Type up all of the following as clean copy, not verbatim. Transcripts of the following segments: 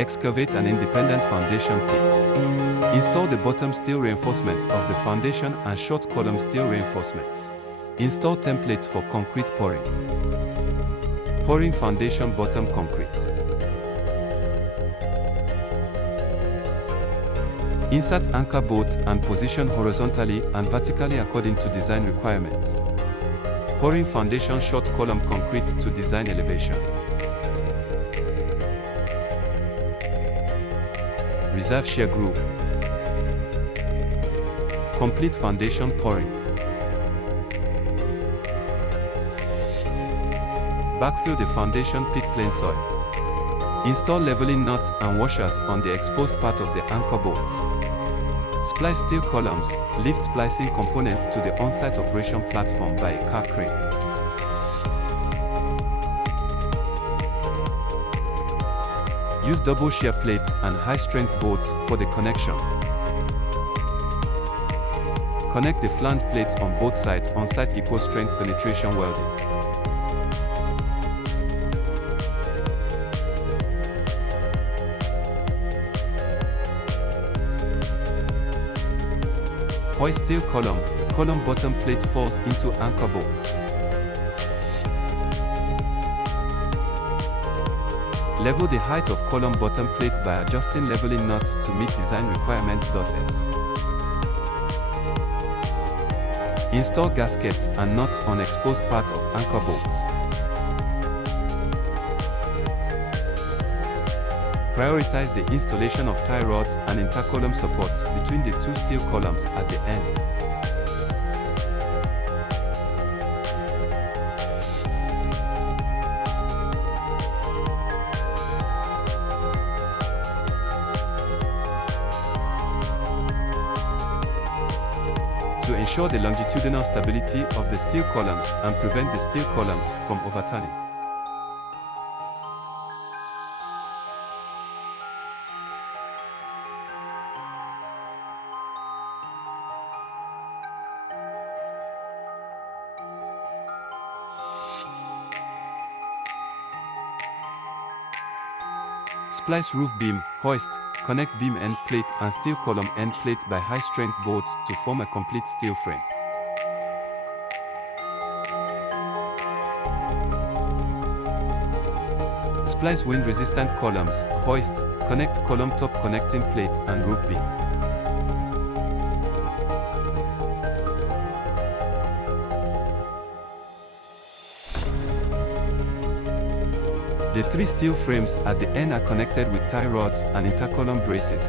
Excavate an independent foundation pit. Install the bottom steel reinforcement of the foundation and short column steel reinforcement. Install template for concrete pouring. Pouring foundation bottom concrete. Insert anchor bolts and position horizontally and vertically according to design requirements. Pouring foundation short column concrete to design elevation. Reserve shear groove. Complete foundation pouring. Backfill the foundation pit plain soil. Install leveling nuts and washers on the exposed part of the anchor bolts. Splice steel columns, lift splicing component to the on-site operation platform by a car crane. Use double shear plates and high-strength bolts for the connection. Connect the flange plates on both sides on-site equal strength penetration welding. Hoist steel column bottom plate falls into anchor bolts. Level the height of column bottom plate by adjusting leveling nuts to meet design requirement. S. Install gaskets and nuts on exposed parts of anchor bolts. Prioritize the installation of tie rods and intercolumn supports between the two steel columns at the end. To ensure the longitudinal stability of the steel columns and prevent the steel columns from overturning. Splice roof beam, hoist, connect beam end plate and steel column end plate by high-strength bolts to form a complete steel frame. Splice wind-resistant columns, hoist, connect column top connecting plate and roof beam. The three steel frames at the end are connected with tie rods and intercolumn braces.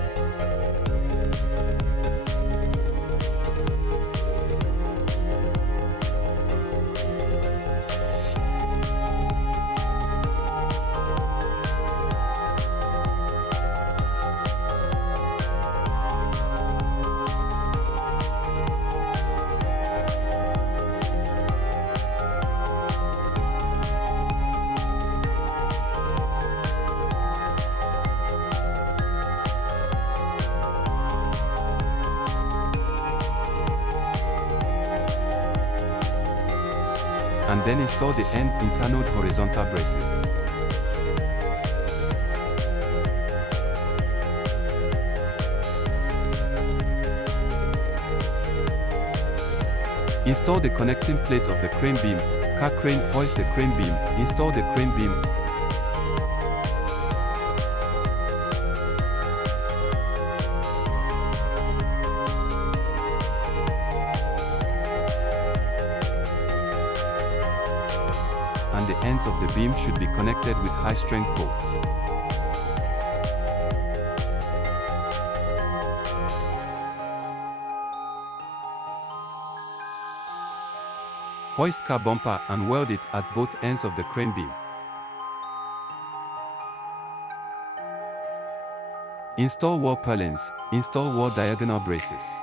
And then install the end internode horizontal braces. Install the connecting plate of the crane beam, car crane, hoist the crane beam, install the crane beam. And the ends of the beam should be connected with high-strength bolts. Hoist car bumper and weld it at both ends of the crane beam. Install wall purlins, install wall diagonal braces.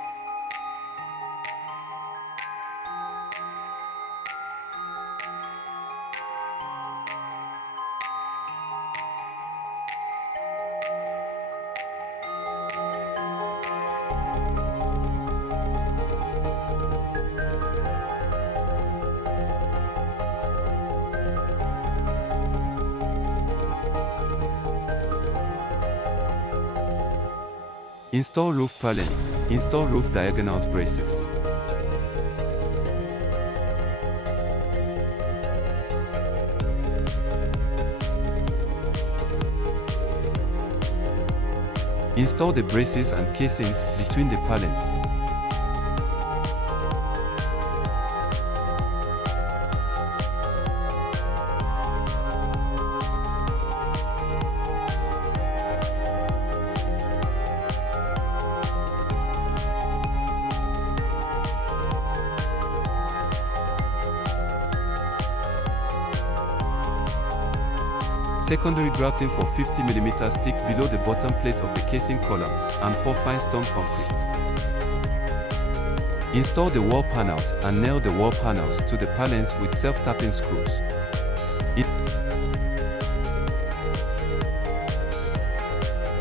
Install roof purlins. Install roof diagonals braces. Install the braces and casings between the purlins. Secondary grouting for 50 mm thick below the bottom plate of the casing column, and pour fine stone concrete. Install the wall panels and nail the wall panels to the purlins with self-tapping screws.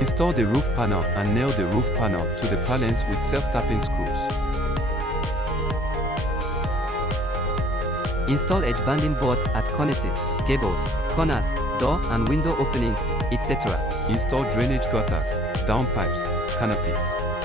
Install the roof panel and nail the roof panel to the purlins with self-tapping screws. Install edge banding boards at cornices, gables, corners, door and window openings, etc. Install drainage gutters, downpipes, canopies.